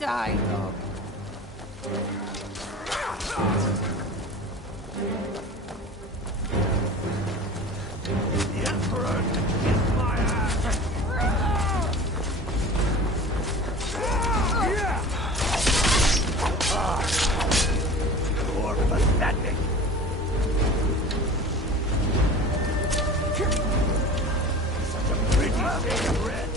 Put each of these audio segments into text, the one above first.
Die, dog. The Emperor is my ass! You're pathetic! Such a pretty shade of red!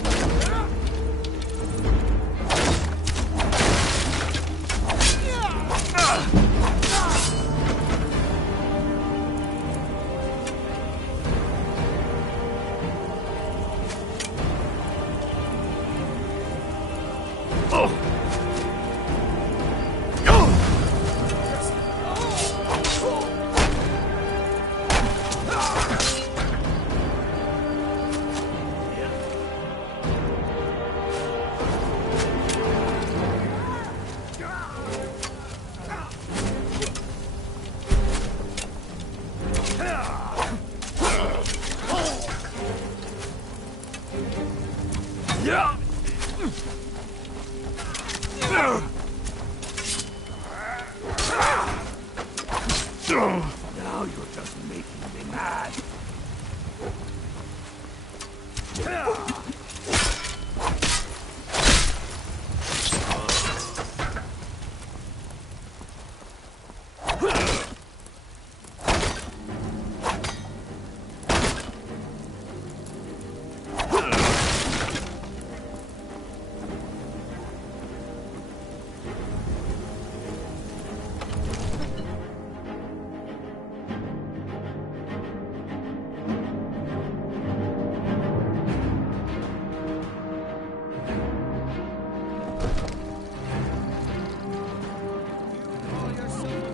Now you're just making me mad.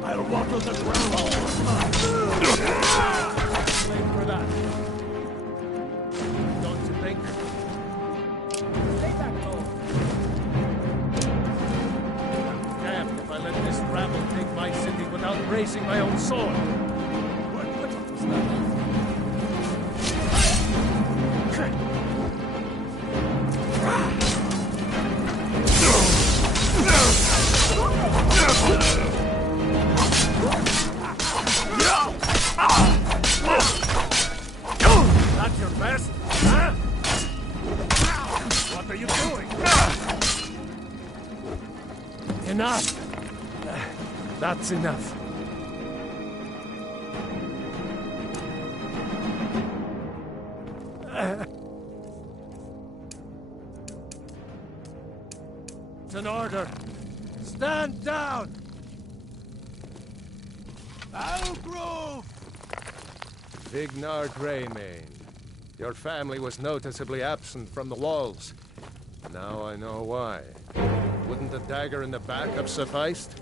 I'll water the ground all the time. Wait for that. Don't you think? Stay back home. Damn if I let this rabble take my city without raising my own sword. What was that? That's your best, huh? Enough! That's enough. It's an order. Stand down! Algrove! Vignar Greymane. Your family was noticeably absent from the walls. Now I know why. Wouldn't the dagger in the back have sufficed?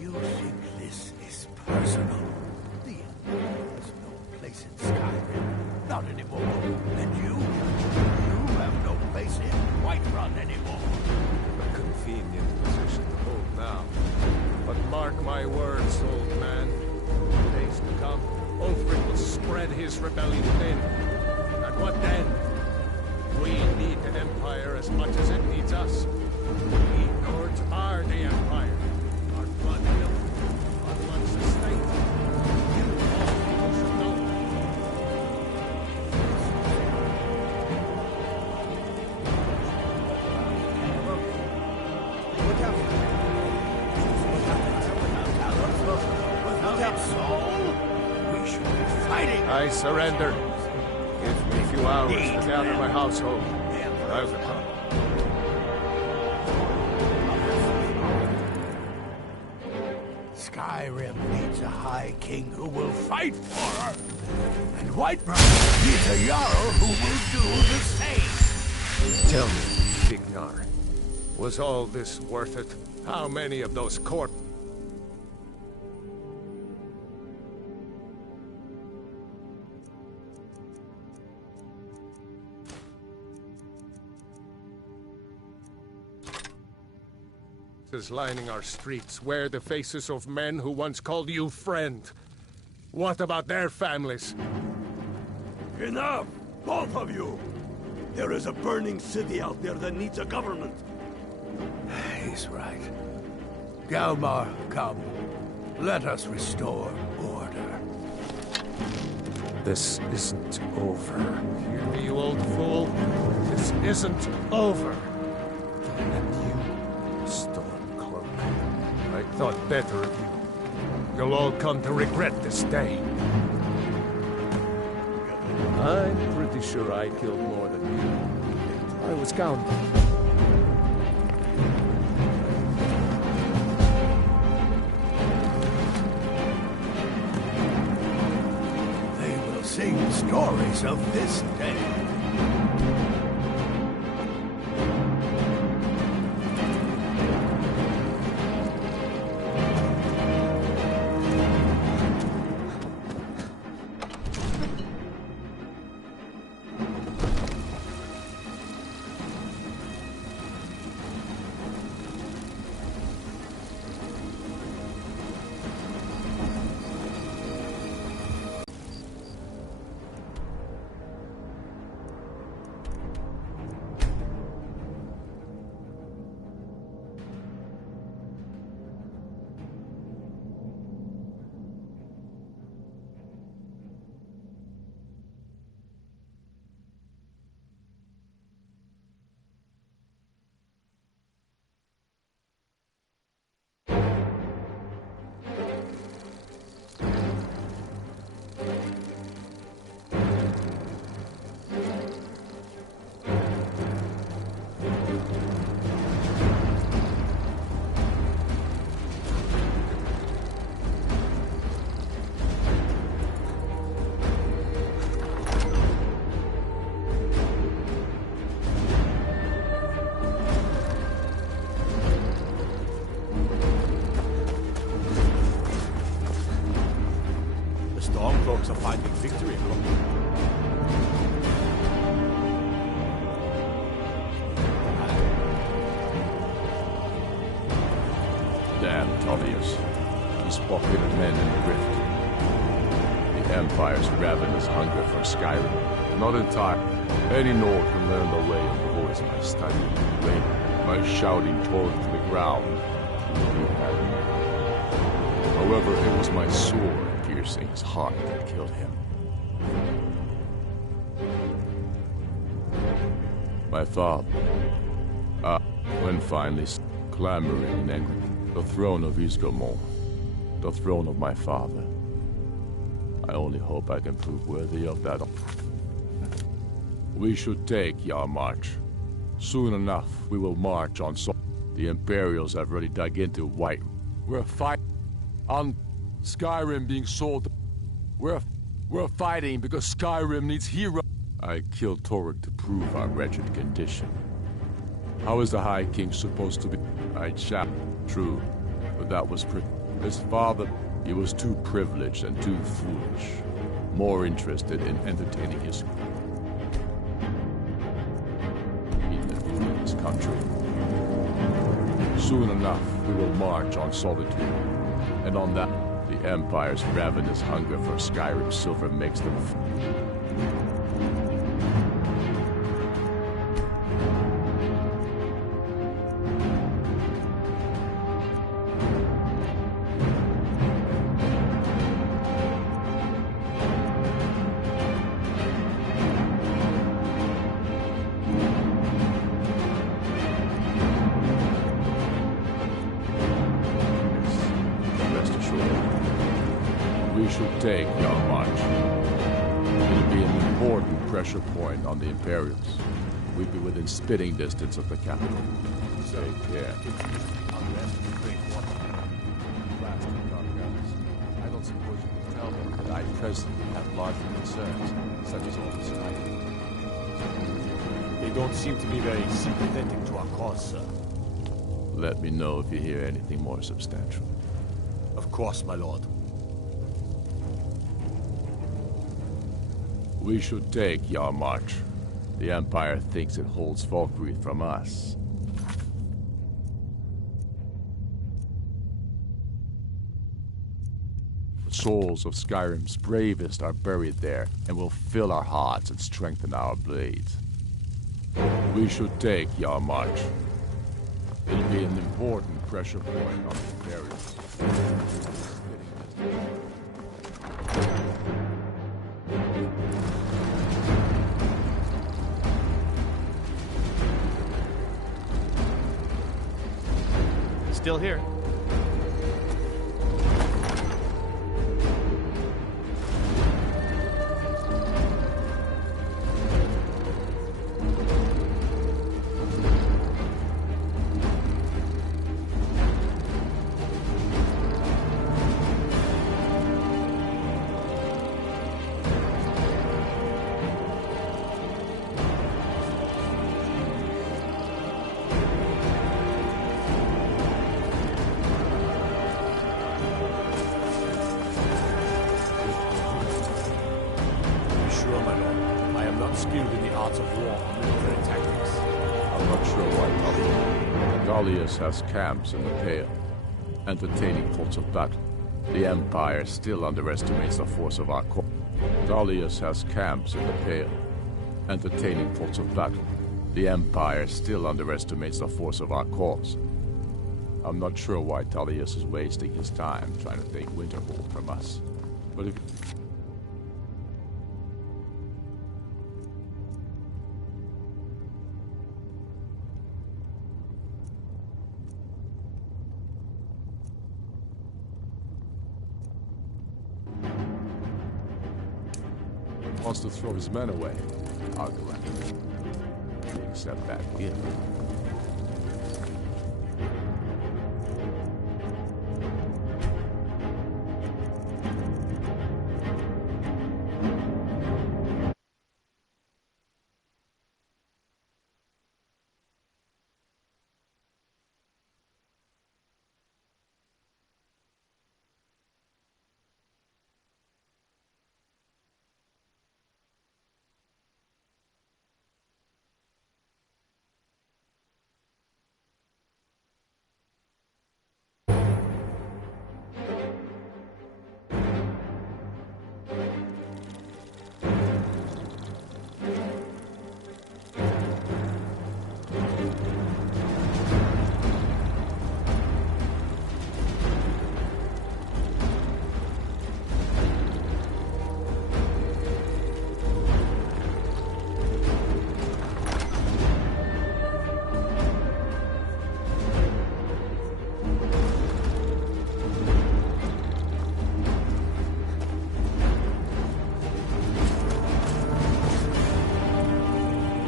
You think this is personal? The Empire has no place in Skyrim. Not anymore. And you have no place in Whiterun anymore. A convenient position to hold now. But mark my words, old man. In days to come, Ulfric will spread his rebellion thin. And what then? We need the Empire as much as it needs us. We Nords are the Empire. Our blood built, our blood sustained. You all people should know Without soul, we should be fighting. I surrender. Give me a few hours to gather my household. I will come. Skyrim needs a High King who will fight for her. And Whiterun needs a Jarl who will do the same. Tell me, Vignar, was all this worth it? How many of those corpses? Lining our streets wear the faces of men who once called you friend. What about their families? Enough! Both of you! There is a burning city out there that needs a government. He's right. Galmar, come. Let us restore order. This isn't over. Hear me, you old fool? This isn't over. And you, Stormcloak, I thought better of you. You'll all come to regret this day. I'm pretty sure I killed more than you. I was counting. They will sing stories of this day. Stormcloaks are finding victory. Damn Tullius. He's pocketed men in the rift. The Empire's ravenous hunger for Skyrim. Not entirely. Any Nord can learn the way of the voice by studying the way, by shouting toward to the ground. However, it was my sword piercing his heart that killed him. My father, when finally clamoring in anger. The throne of Isgomor. The throne of my father. I only hope I can prove worthy of that. We should take your march. Soon enough, we will march on The Imperials have already dug into White. We're fighting on Skyrim being sold. We're fighting because Skyrim needs heroes. I killed Torek to prove our wretched condition. How is the High King supposed to be? I shot. True, but that was his father. He was too privileged and too foolish. More interested in entertaining his country. Soon enough, we will march on Solitude. And on that, the Empire's ravenous hunger for Skyrim silver makes them take your march. It'll be an important pressure point on the Imperials. We'd be within spitting distance of the capital. Take care. I don't suppose you can tell them that I presently have larger concerns, such as all this fighting. They don't seem to be very sympathetic to our cause, sir. Let me know if you hear anything more substantial. Of course, my lord. We should take your march. The Empire thinks it holds Falkreath from us. The souls of Skyrim's bravest are buried there and will fill our hearts and strengthen our blades. We should take your march. It'll be an important pressure point on the Imperials. Still here. Skilled in the arts of war and military tactics. I'm not sure why Dalius has camps in the Pale, entertaining thoughts of battle. The Empire still underestimates the force of our cause. Dalius has camps in the Pale, entertaining thoughts of battle. The Empire still underestimates the force of our cause. I'm not sure why Dalius is wasting his time trying to take Winterhold from us. But if... wants to throw his men away, I'll go after him. Accept that gift.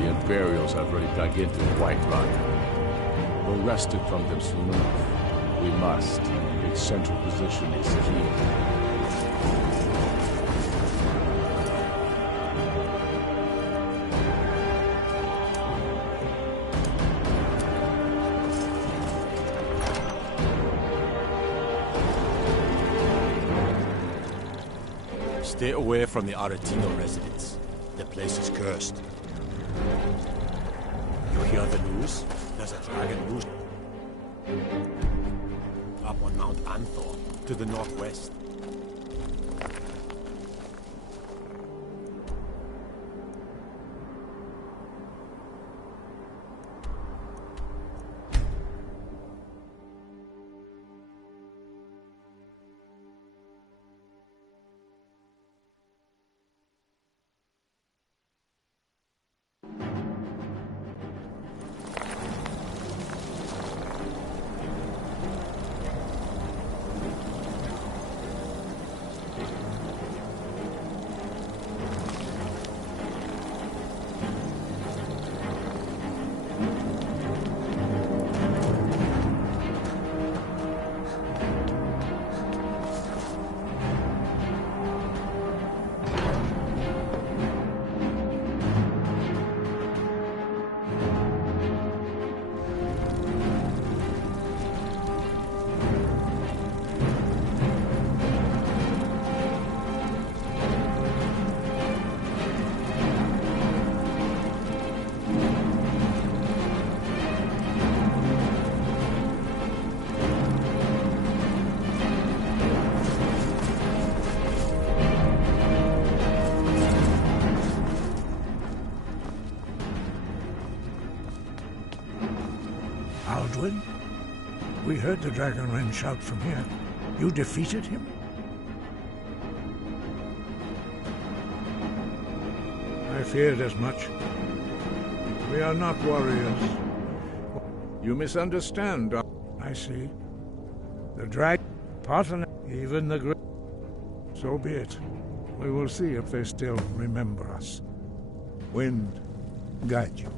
The Imperials have already dug into Whiterun. We're wrested from them soon enough. We must. Its central position is key. Stay away from the Aretino residence. The place is cursed. You hear the news? There's a dragon roost up on Mount Anthor, to the northwest. Aldwin? We heard the Dragonren shout from here. You defeated him? I feared as much. We are not warriors. You misunderstand. I see. The Partner, even the great. So be it. We will see if they still remember us. Wind, guide you.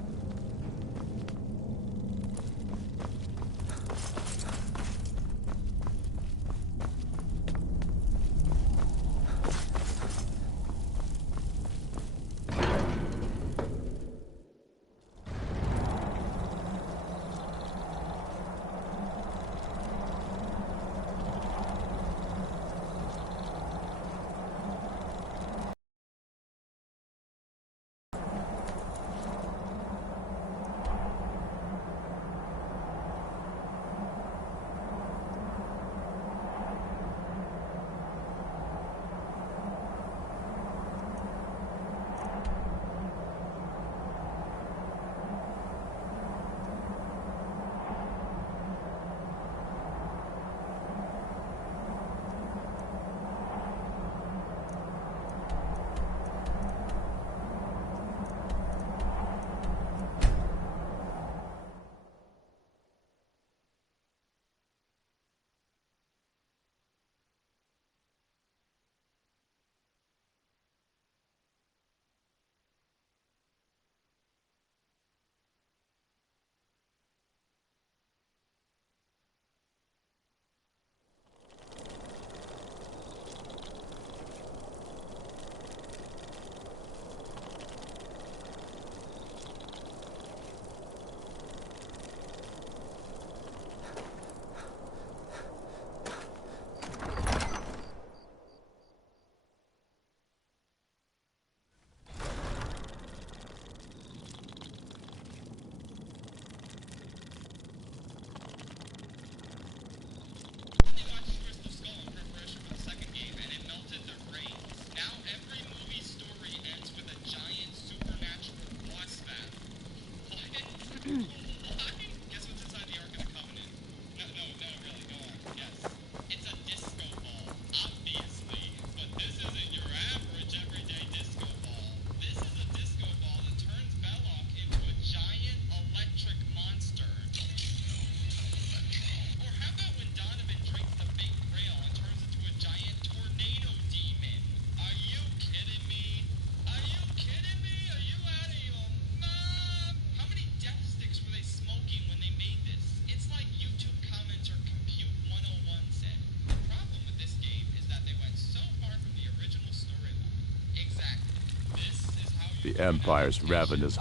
The Empire's ravenous...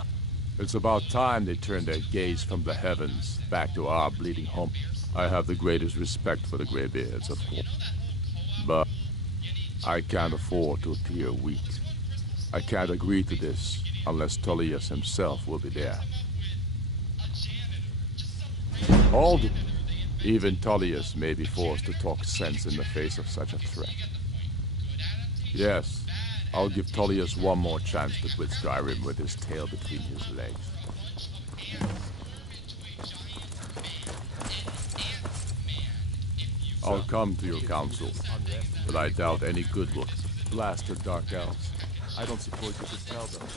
It's about time they turned their gaze from the heavens back to our bleeding home. I have the greatest respect for the Greybeards, of course. But I can't afford to appear weak. I can't agree to this unless Tullius himself will be there. Hold! Even Tullius may be forced to talk sense in the face of such a threat. Yes, I'll give Tullius one more chance to quit Skyrim with his tail between his legs. I'll come to your council, but I doubt any good will. Blasted Dark Elves. I don't suppose you could tell them.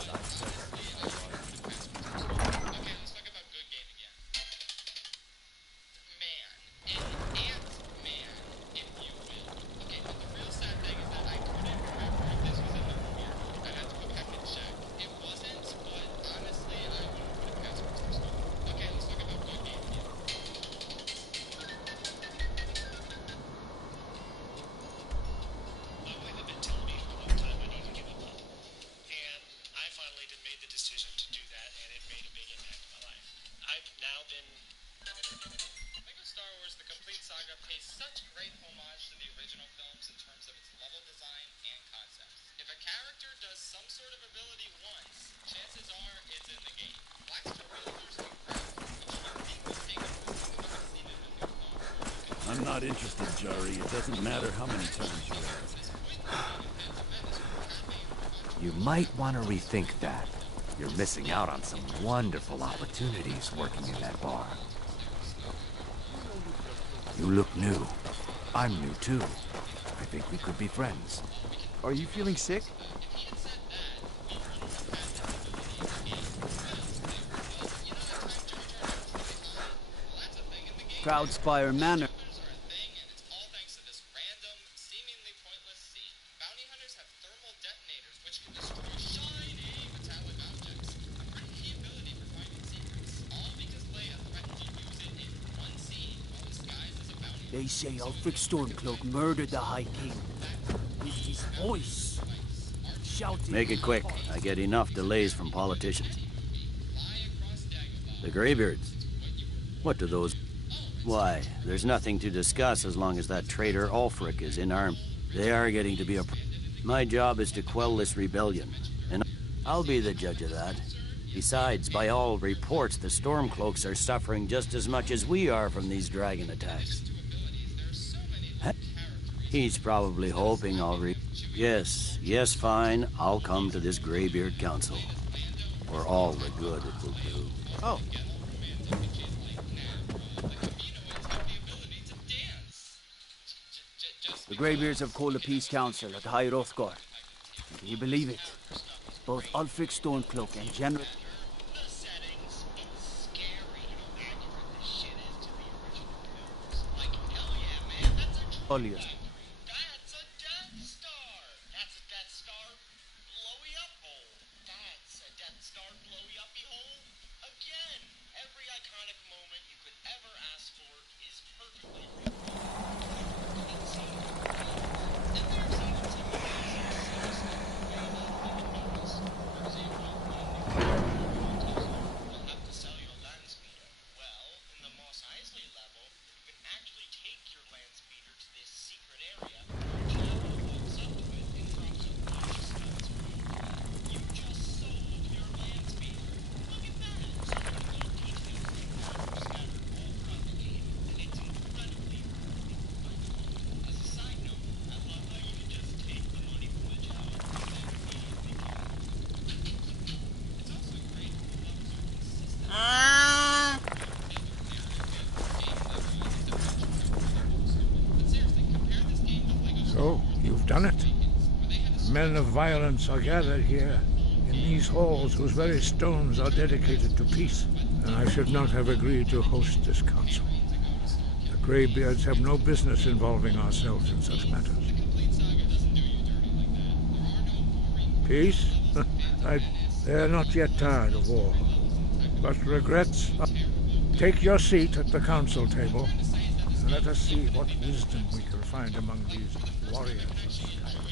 I'm not interested, Jari. It doesn't matter how many times you ask. You might want to rethink that. You're missing out on some wonderful opportunities working in that bar. You look new. I'm new too. I think we could be friends. Are you feeling sick? Proudspire Manor. They say Ulfric Stormcloak murdered the High King. With his voice. Shouting. Make it quick. I get enough delays from politicians. The Greybeards. What do those... Why, there's nothing to discuss as long as that traitor Ulfric is in arm. They are getting to be a... My job is to quell this rebellion, and I'll be the judge of that. Besides, by all reports, the Stormcloaks are suffering just as much as we are from these dragon attacks. He's probably hoping I'll Yes, fine. I'll come to this Greybeard Council. For all the good it will do. Oh. The Greybeards have called a peace council at High Hrothgar. Can you believe it? Both Ulfric Stormcloak and General... Tullius. That's a Death Star! That's a Death Star blowy up hole. That's a Death Star blowy uppy hole. Again, every iconic moment you could ever ask for is perfectly real. So, you've done it. Men of violence are gathered here, in these halls whose very stones are dedicated to peace. And I should not have agreed to host this council. The Greybeards have no business involving ourselves in such matters. Peace? They're not yet tired of war. But regrets... Take your seat at the council table, and let us see what wisdom we can find among these warriors of Skyrim.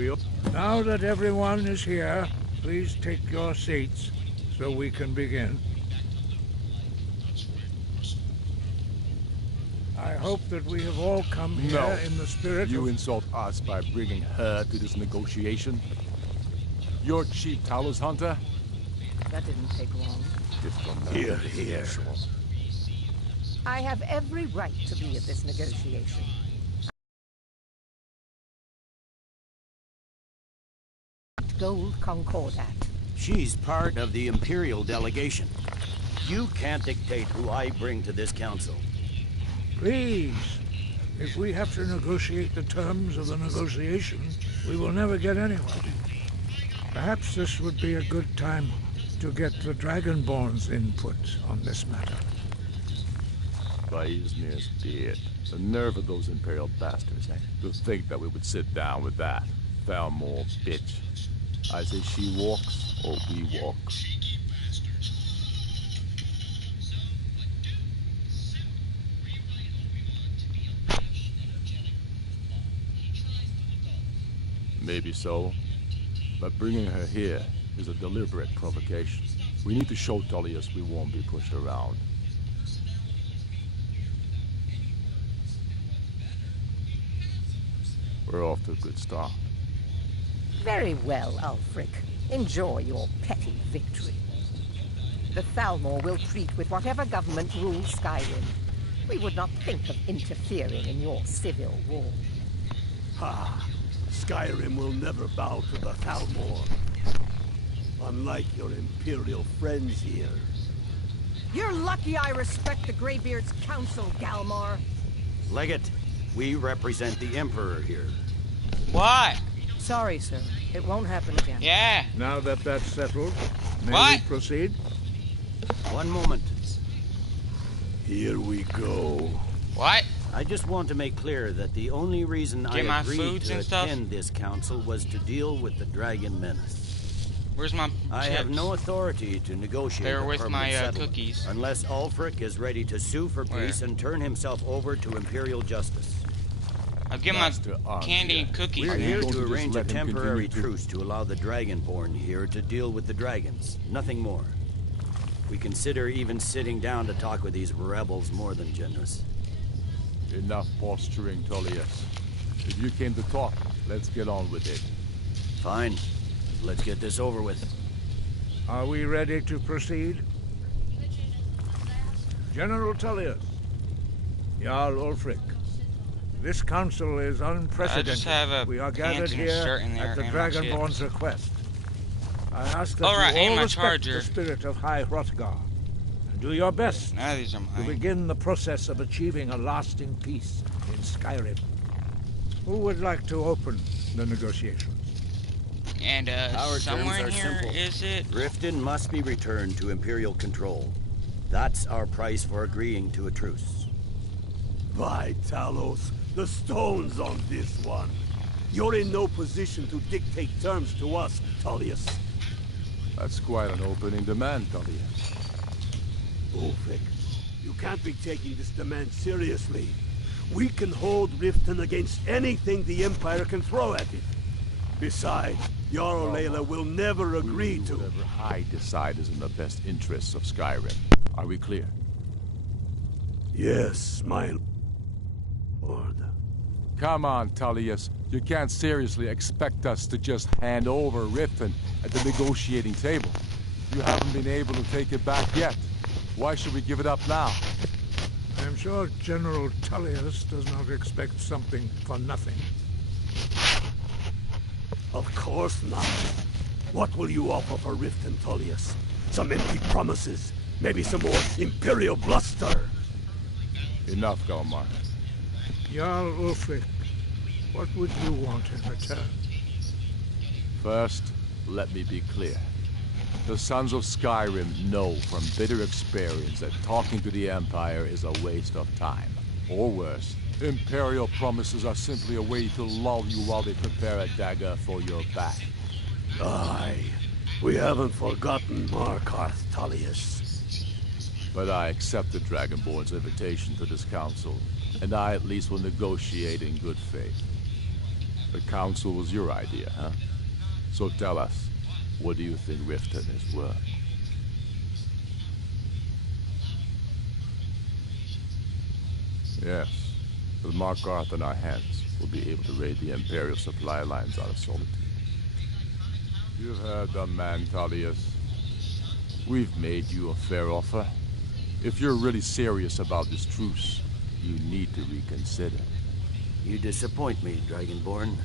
Now that everyone is here, please take your seats so we can begin. I hope that we have all come here in the spirit You of... insult us by bringing her to this negotiation? You're Chief Talos Hunter? That didn't take long. Here, here. I have every right to be at this negotiation. Gold Concordat. She's part of the Imperial delegation. You can't dictate who I bring to this council. Please, if we have to negotiate the terms of the negotiation, we will never get anywhere. Perhaps this would be a good time to get the Dragonborn's input on this matter. By Izmir's beard. The nerve of those Imperial bastards, eh? To think that we would sit down with that. Thalmor bitch. I say she walks, or we walk. Maybe so, but bringing her here is a deliberate provocation. We need to show Tullius we won't be pushed around. We're off to a good start. Very well, Ulfric. Enjoy your petty victory. The Thalmor will treat with whatever government rules Skyrim. We would not think of interfering in your civil war. Ha! Skyrim will never bow to the Thalmor. Unlike your Imperial friends here. You're lucky I respect the Greybeard's counsel, Galmar. Legate, we represent the Emperor here. What? Sorry, sir. It won't happen again. Yeah. Now that that's settled, may What? we proceed? One moment. Here we go. What? I just want to make clear that the only reason Get my I agreed foods to and stuff? attend this council was to deal with the Dragon Menace. Where's my I chips? have no authority to negotiate They're a with permanent my settlement, cookies. unless Ulfric is ready to sue for peace and turn himself over to Imperial justice. I'll get my candy and cookies. We're man. here going to to just arrange a let him temporary continue to- truce to allow the Dragonborn here to deal with the dragons. Nothing more. We consider even sitting down to talk with these rebels more than generous. Enough posturing, Tullius. If you came to talk, let's get on with it. Fine. Let's get this over with. Are we ready to proceed? General Tullius, Jarl Ulfric, this council is unprecedented. I just have a we are pants gathered and a here shirt in there at the and my Dragonborn's chips. request. I ask that Alright, you and all my respect charger. the spirit of High Hrothgar and do your best None of these are to mine. begin the process of achieving a lasting peace in Skyrim. Who would like to open the negotiations? And Our somewhere in terms are here, simple. is it? Riften must be returned to Imperial control. That's our price for agreeing to a truce. By Talos, the stone's on this one. You're in no position to dictate terms to us, Tullius. That's quite an opening demand, Tullius. Ulfric, you can't be taking this demand seriously. We can hold Riften against anything the Empire can throw at it. Besides, Jarl Layla will never agree to... Whatever I decide is in the best interests of Skyrim. Are we clear? Yes, my lord. Come on, Tullius. You can't seriously expect us to just hand over Riften at the negotiating table. You haven't been able to take it back yet. Why should we give it up now? I'm sure General Tullius does not expect something for nothing. Of course not. What will you offer for Riften, Tullius? Some empty promises? Maybe some more Imperial bluster? Enough, Galmar. Jarl Ulfric, what would you want in return? First, let me be clear. The Sons of Skyrim know from bitter experience that talking to the Empire is a waste of time. Or worse, Imperial promises are simply a way to lull you while they prepare a dagger for your back. Aye, we haven't forgotten Markarth, Tullius. But I accept the Dragonborn's invitation to this council, and I at least will negotiate in good faith. The council was your idea, huh? So tell us, what do you think Riften is worth? Yes, with Markarth in our hands, we'll be able to raid the Imperial supply lines out of Solitude. You've heard the man, Tullius. We've made you a fair offer. If you're really serious about this truce, you need to reconsider. You disappoint me, Dragonborn.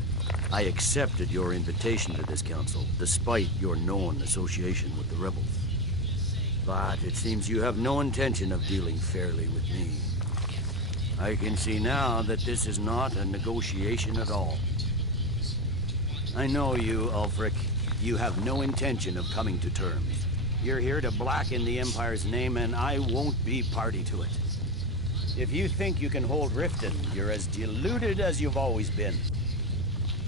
I accepted your invitation to this council, despite your known association with the rebels. But it seems you have no intention of dealing fairly with me. I can see now that this is not a negotiation at all. I know you, Ulfric. You have no intention of coming to terms. You're here to blacken the Empire's name, and I won't be party to it. If you think you can hold Riften, you're as deluded as you've always been.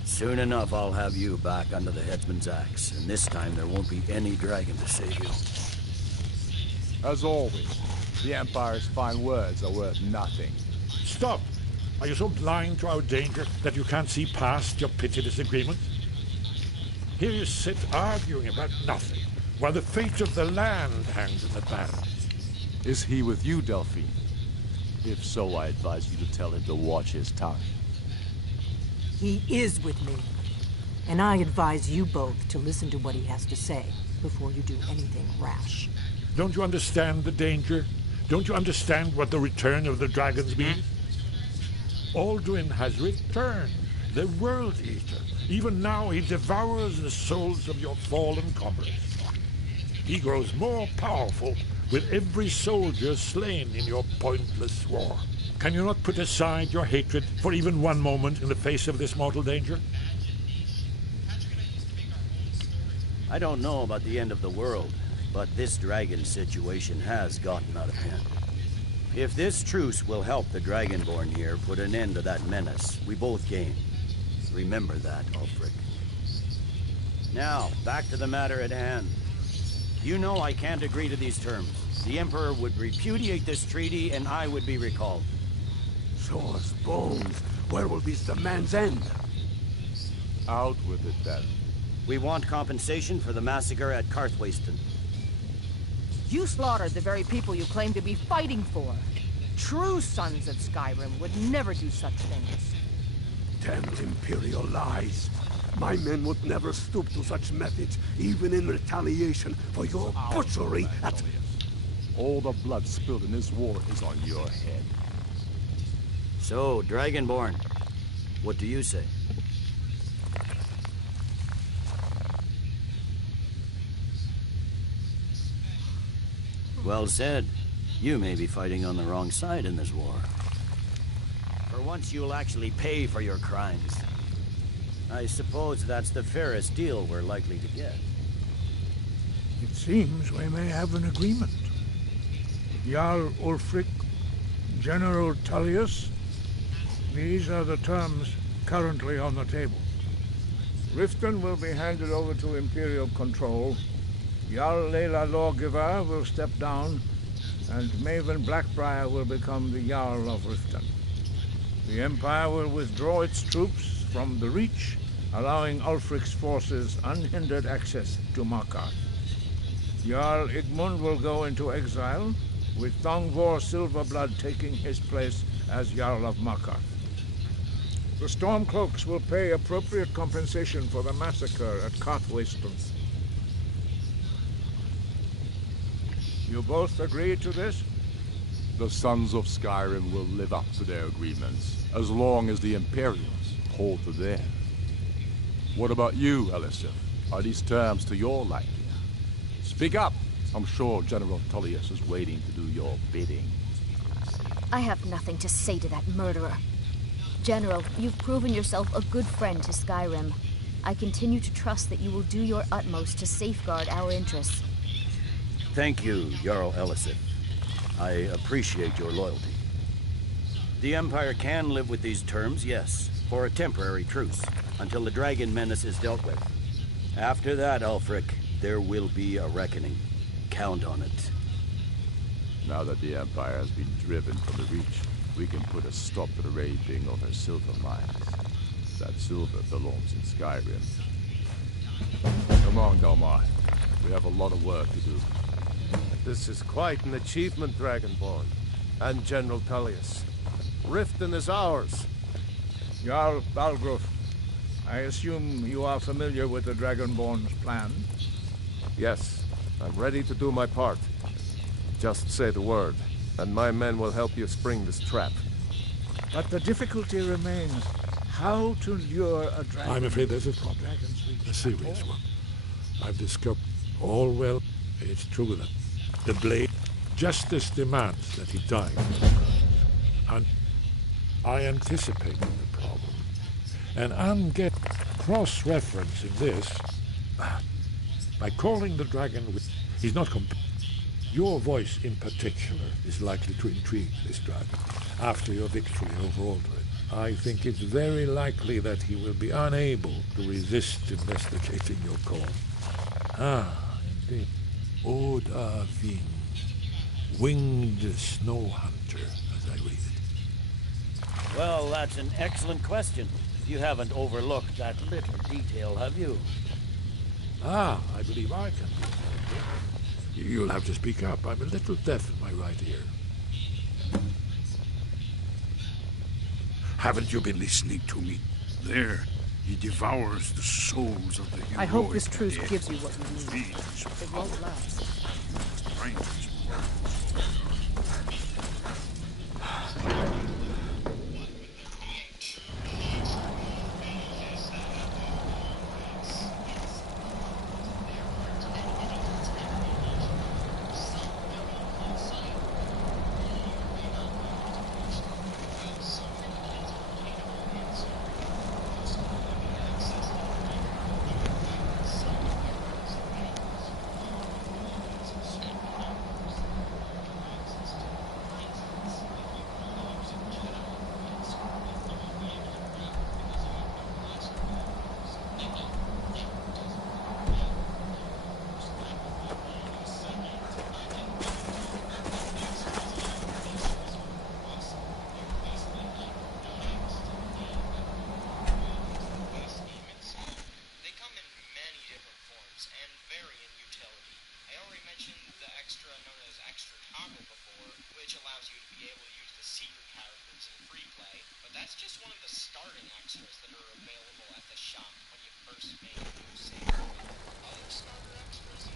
Soon enough, I'll have you back under the headsman's axe, and this time there won't be any dragon to save you. As always, the Empire's fine words are worth nothing. Stop! Are you so blind to our danger that you can't see past your petty disagreements? Here you sit arguing about nothing, while the fate of the land hangs in the balance. Is he with you, Delphine? If so, I advise you to tell him to watch his tongue. He is with me. And I advise you both to listen to what he has to say before you do anything rash. Don't you understand the danger? Don't you understand what the return of the dragons means? Alduin has returned, the World Eater. Even now he devours the souls of your fallen comrades. He grows more powerful with every soldier slain in your pointless war. Can you not put aside your hatred for even one moment in the face of this mortal danger? I don't know about the end of the world, but this dragon situation has gotten out of hand. If this truce will help the Dragonborn here put an end to that menace, we both gain. Remember that, Ulfric. Now, back to the matter at hand. You know I can't agree to these terms. The Emperor would repudiate this treaty, and I would be recalled. Show us bones. Where will be the man's end? Out with it, then. We want compensation for the massacre at Karthwasten. You slaughtered the very people you claim to be fighting for. True sons of Skyrim would never do such things. Damned Imperial lies. My men would never stoop to such methods, even in retaliation for your butchery at... All the blood spilled in this war is on your head. So, Dragonborn, what do you say? Well said. You may be fighting on the wrong side in this war. For once you'll actually pay for your crimes. I suppose that's the fairest deal we're likely to get. It seems we may have an agreement. Jarl Ulfric, General Tullius, these are the terms currently on the table. Riften will be handed over to Imperial control. Jarl Layla Lawgiver will step down, and Maven Blackbriar will become the Jarl of Riften. The Empire will withdraw its troops from the Reach, allowing Ulfric's forces unhindered access to Markarth. Jarl Igmund will go into exile, with Thongvor Silverblood taking his place as Jarl of Markarth. The Stormcloaks will pay appropriate compensation for the massacre at Karthwasten. You both agree to this? The Sons of Skyrim will live up to their agreements, as long as the Imperials hold to theirs. What about you, Elisif? Are these terms to your liking? Speak up! I'm sure General Tullius is waiting to do your bidding. I have nothing to say to that murderer. General, you've proven yourself a good friend to Skyrim. I continue to trust that you will do your utmost to safeguard our interests. Thank you, Jarl Elisif. I appreciate your loyalty. The Empire can live with these terms, yes, for a temporary truce, until the dragon menace is dealt with. After that, Ulfric, there will be a reckoning. Count on it. Now that the Empire has been driven from the Reach, we can put a stop to the raping of her silver mines. That silver belongs in Skyrim. Come on, Delmar. We have a lot of work to do. This is quite an achievement, Dragonborn. And General Tullius. Riften is ours. Jarl Balgruuf, I assume you are familiar with the Dragonborn's plan? Yes, I'm ready to do my part. Just say the word, and my men will help you spring this trap. But the difficulty remains how to lure a dragon. I'm afraid there's a problem. A serious one. I've discovered all well. It's true that the blade justice demands that he die. And I anticipated the problem. And I'm cross-referencing this by calling the dragon with... He's not Your voice in particular is likely to intrigue this dragon after your victory over Aldrin. I think it's very likely that he will be unable to resist investigating your call. Ah, indeed. Odahvind, winged snow hunter, as I read it. Well, that's an excellent question. You haven't overlooked that little detail, have you? Ah, I believe I can. You'll have to speak up. I'm a little deaf in my right ear. Haven't you been listening to me? There, he devours the souls of the heroic I hope this truce dead. gives you what you need. It won't last. That's just one of the starting extras that are available at the shop when you first make a new save. Other starter extras